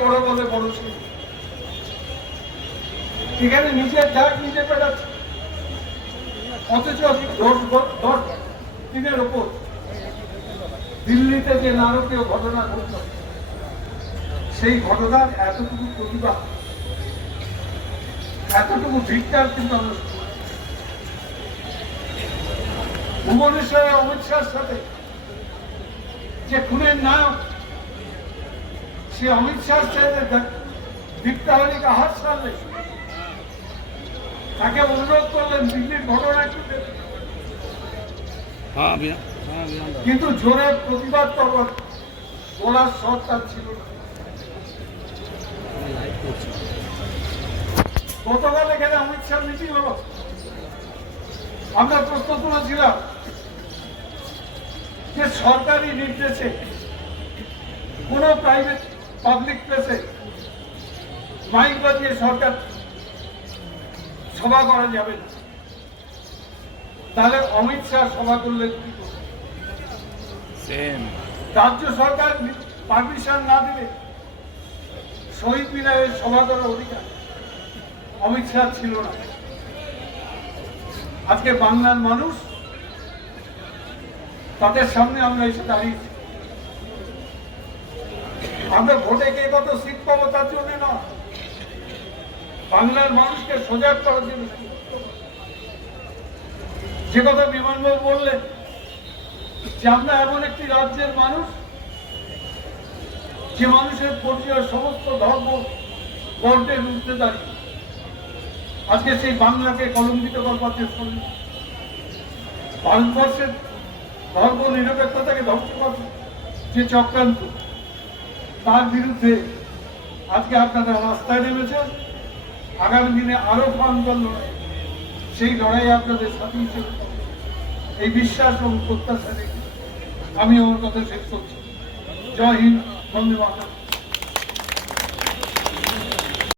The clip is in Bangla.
বড় বলে বড় ছিল, এখানে নিজের ঝাঁক নিজে পেটাচ্ছে, অথচ 10 দিনের ওপর দিল্লিতে যে নারকীয় ঘটনা ঘটল, সেই ঘটনার এতটুকু প্রতিবাদ, এতটুকু ভিক্ষার কিন্তু আমরা ভুবনেশ্বরে অমিত শাহর সাথে যে খুনের নায়ক, সে অমিত শাহর সাথে ভিক্ষাহারিক আহার সারলে তাকে অনুরোধ করলেন দিল্লির ঘটনা একটু কিন্তু জোরে প্রতিবাদ করবার বলার সরকার ছিল না। গতকাল এখানে অমিত শাহ মিটিং হলো, আমরা প্রশ্ন তুলেছিলাম যে সরকারি নির্দেশে কোন প্রাইভেট পাবলিক প্লেসে মাইক বাজিয়ে সরকার সভা করা যাবে না, তাহলে অমিত শাহ সভা করলে কি করবে? রাজ্য সরকার পারমিশন না দিলে শহীদ মিনারে সভা করার অধিকার অমিত শাহ ছিল না। আজকে বাংলার মানুষ তাদের সামনে আমরা এসে দাঁড়িয়েছি, আমরা ভোটে কে কত সিট পাবো তার জন্য না, বাংলার মানুষকে সজাগ করার জন্য। যে কথা বিমানবাবু বললেন যে আমরা এমন একটি রাজ্যের মানুষ যে মানুষের পরিচয় সমস্ত ধর্ম বর্ণের উঠতে দাঁড়িয়ে আজকে সেই বাংলাকে কলঙ্কিত করবার চেষ্টা করল, ভারতবর্ষের ধর্ম নিরপেক্ষতাকে ধ্বংস করবে যে চক্রান্ত, তার বিরুদ্ধে আজকে আপনারা রাস্তায় নেমেছেন। আগামী দিনে আরো প্রাঞ্জল লড়াই, সেই লড়াই আপনাদের সাথে হিসেবে এই বিশ্বাস এবং প্রত্যাশা রেখে আমি আমার কথা শেষ করছি। জয় হিন্দ, বন্দে মাতরম।